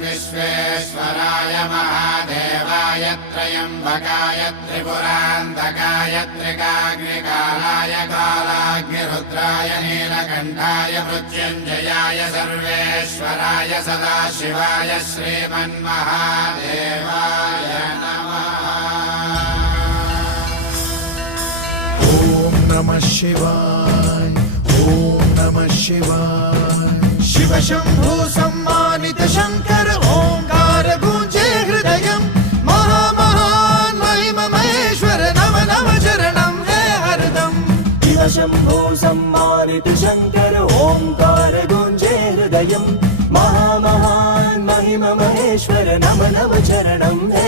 विश्वेश्वराय महादेवाय त्र्यम्बकाय त्रिपुरान्तकाय त्रिकाग्निकालाय कालाग्निरुद्राय नीलकण्ठाय मृत्युञ्जयाय सर्वेश्वराय सदाशिवाय श्रीमन्महादेवाय नमः। ॐ नमः शिवाय, ॐ नमः शिवाय। शिव शंभो सम्मानित शंकर ओंकार गूंजे हृदयं महामहान महिम महेश्वर नम नम चरणं है हरदम। शिव शंभो सम्मानित शंकर ओंकार गूंजे हृदयं महामहान महिम महेश्वर नम नम चरणं है